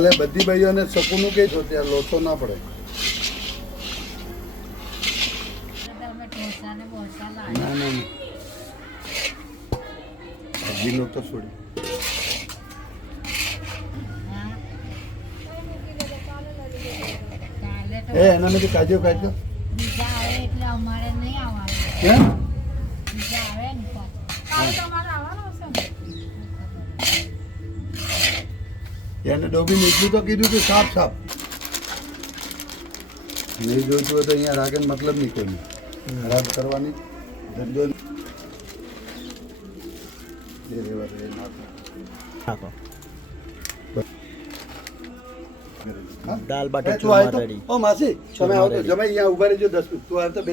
કાલે બધી ભાઈઓને શકુનું કે છો ત્યાં લોચો ના પડે. ના ના હજીનો તો છોડી એના મેં કાઢ્યો કેમ એને ડોબીને એટલું તો કીધું કે સાફ સાફ નહીં જોઈતું હોય તો અહીંયા રાખે મતલબ નહીં કોઈ ખરાબ કરવાની ધંધો દાલ બાટી ચૂરમા રેડી. ઓ માસી તમે આવો તો જમાઈ અહીંયા ઉભા રહેજો 10 મિનિટ. તું આવતો બે